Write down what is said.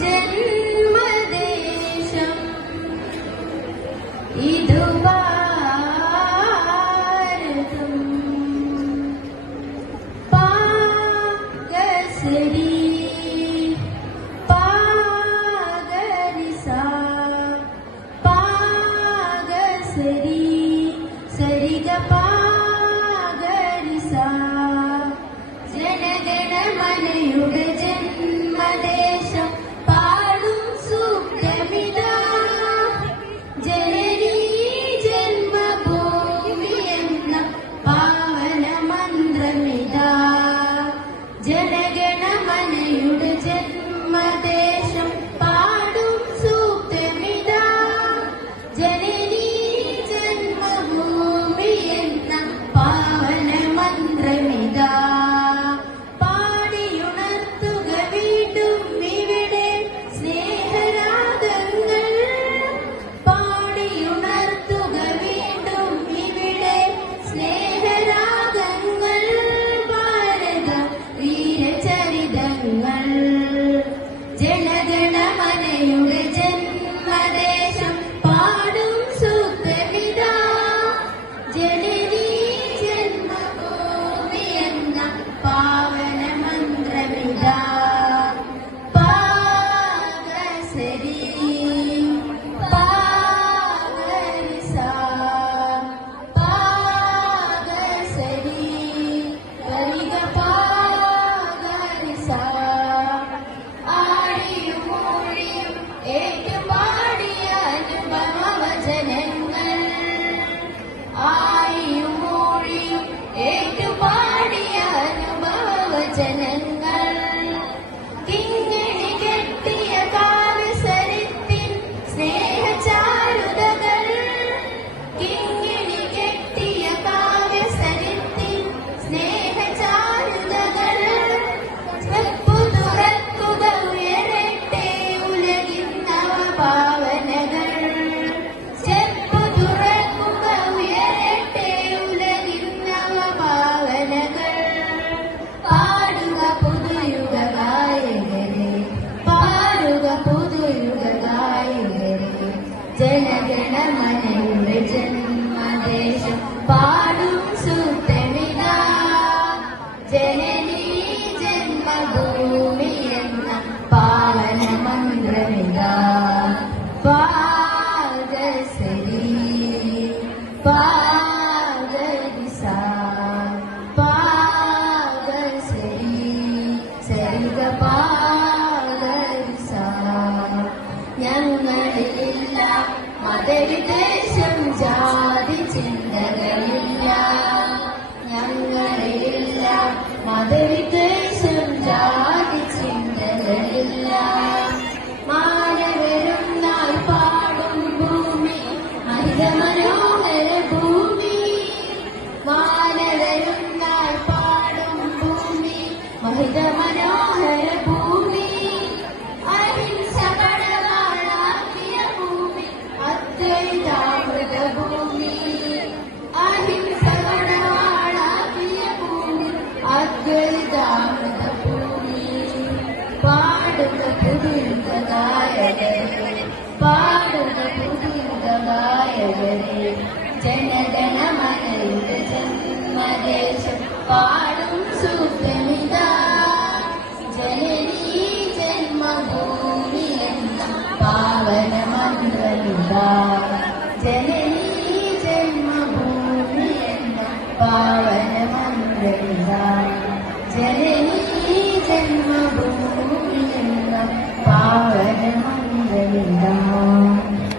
ജന്മദേശം ഇതു ഭാരതം പാകസരി പാഗരിസ പാഗസരി സരിഗ പാഗരിസ ജനഗണമനയുടെ ജന്മദേശം പാടും സൂക്തമിതാ ജനനീ ജന്മഭൂമി എന്ന പാവന മന്ത്രമിതാ ജനഗണമനയുടെ ജന്മദേശം പാടും സൂക്തമിതാ ജനനീ ജന്മഭൂമി എന്ന പാവന മന്ത്രമിതാ ജനഗണമനയുടെ ജന്മദേശം പാടും സൂക്തമിതാ ജനനീ ജന്മഭൂമി എന്ന പാവന മന്ത്രമിതാ പാഗസരി പാഗരിസ പാഗസരി ഗരിഗ പാഗരിസ ഏറ്റുപാടിയ അനുഭവവചനങ്ങൾ ആയും മൂഴിയും ഏറ്റുപാടിയ അനുഭവവചനങ്ങൾ കിങ്ങിണി കെട്ടിയ കാവ്യസരിത്തിൻ സ്നേഹചാരുതകൾ കിങ്ങിണി കെട്ടിയ കാവ്യസരിത്തിൻ സ്നേഹചാരുതകൾ തുറക്കുക ഉയരട്ടെ ഉലകിൻ നവഭാവനകൾ ചെപ്പു തുറക്കുക ഉയരട്ടെ ഉലകിൻ നവഭാവനകൾ പാടുക പുതുയുഗ ഗായകരെ പാടുക പുതുയുഗ ഗായകരെ ജനഗണമനയുടെ ജന്മദേശം പാടും സൂക്തമിതാ ജനനീ ജന്മഭൂമി എന്ന പാവന മന്ത്രമിതാ പാഗസരി പാഗരിസ പാഗസരി സരിഗ പാഗരിസ ഞങ്ങളിലില്ല മതവിദേശം ജാതി ചിന്തകളില്ല ഞങ്ങളിലില്ല മതവിദേശം ജാതി ചിന്തകളില്ല മാനവരും നാൾ പാടും ഭൂമി മഹിതമനോഹര ഭൂമി മാനവരും നാൾ പാടും ഭൂമി മഹിതമനോഹര ഭൂമി അഹിംസ പടവാളാക്കിയ ഭൂമി അദ്വൈതാമൃത ഭൂമി അഹിംസ പടവാളാക്കിയ ഭൂമി അദ്വൈതാമൃത ഭൂമി പാടുക പുതുയുഗ ഗായകരെ പാടുക പുതുയുഗ ഗായകരെ ജനഗണമനയുടെ ജന്മദേശം പാടും സൂക്തമിതാ ജനനീ ജന്മഭൂമി എന്ന പാവന മന്ത്രമിതാ ജനനീ ജന്മഭൂമി എന്ന പാവന മന്ത്രമിതാ ജനനീ